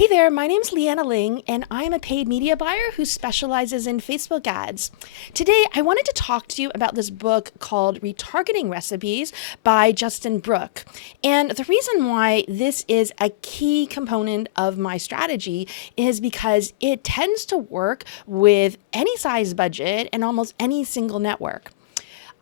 Hey there, my name's Leanna Ling, and I'm a paid media buyer who specializes in Facebook ads. Today, I wanted to talk to you about this book called Retargeting Recipes by Justin Brooke. And the reason why this is a key component of my strategy is because it tends to work with any size budget and almost any single network.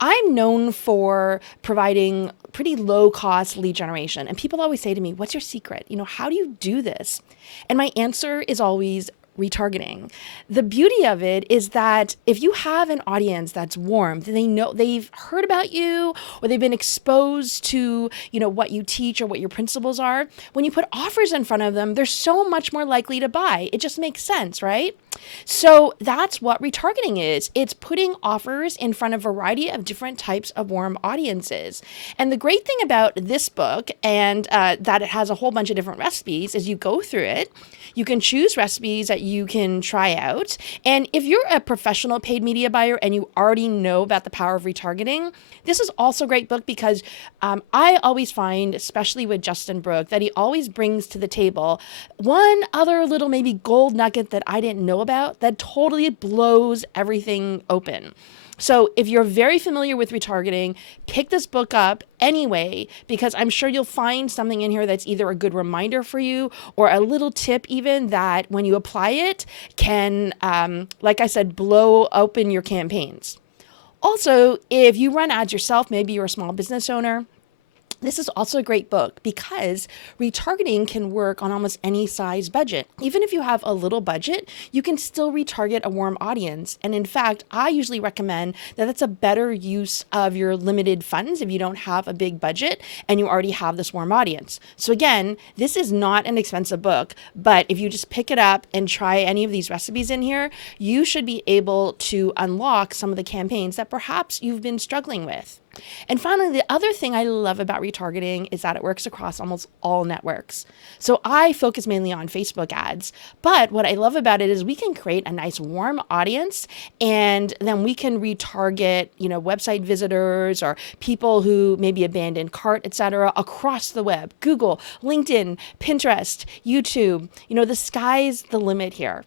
I'm known for providing pretty low cost lead generation. And people always say to me, what's your secret? How do you do this? And my answer is always retargeting. The beauty of it is that if you have an audience that's warm, they know they've heard about you or they've been exposed to, what you teach or what your principles are, when you put offers in front of them, they're so much more likely to buy. It just makes sense, right? So that's what retargeting is. It's putting offers in front of a variety of different types of warm audiences. And the great thing about this book and that it has a whole bunch of different recipes is you go through it, you can choose recipes that you can try out. And if you're a professional paid media buyer and you already know about the power of retargeting, this is also a great book because I always find, especially with Justin Brooke, that he always brings to the table one other little maybe gold nugget that I didn't know about that totally blows everything open. So if you're very familiar with retargeting, pick this book up anyway, because I'm sure you'll find something in here that's either a good reminder for you or a little tip even that when you apply it can, like I said, blow open your campaigns. Also, if you run ads yourself, maybe you're a small business owner, this is also a great book because retargeting can work on almost any size budget. Even if you have a little budget, you can still retarget a warm audience. And in fact, I usually recommend that that's a better use of your limited funds if you don't have a big budget and you already have this warm audience. So again, this is not an expensive book, but if you just pick it up and try any of these recipes in here, you should be able to unlock some of the campaigns that perhaps you've been struggling with. And finally, the other thing I love about retargeting is that it works across almost all networks. So I focus mainly on Facebook ads, but what I love about it is we can create a nice warm audience and then we can retarget, website visitors or people who maybe abandoned cart, etc., across the web, Google, LinkedIn, Pinterest, YouTube. The sky's the limit here.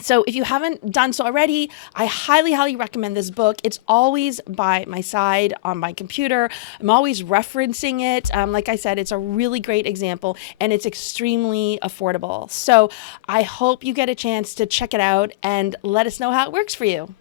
So if you haven't done so already, I highly, highly recommend this book. It's always by my side on my computer. I'm always referencing it. Like I said, it's a really great example and it's extremely affordable. So I hope you get a chance to check it out and let us know how it works for you.